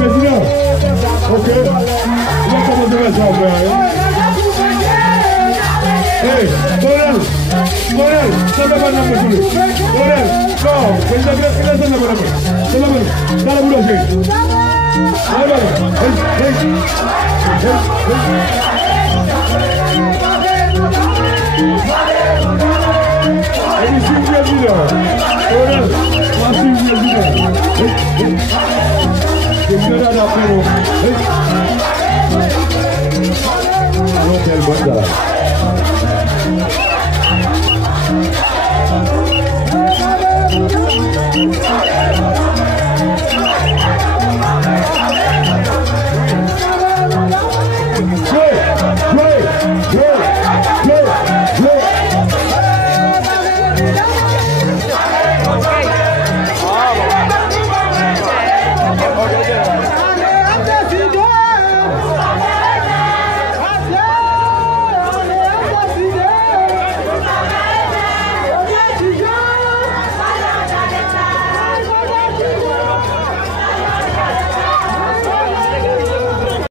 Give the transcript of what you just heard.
Président, ok, on va commencer la chambre. Hey, Morel, ça va pas nous couler. Morel, non, c'est la grève, c'est la bonne. C'est la bonne. Dans la boulangerie. Allons, quelle bonne dame.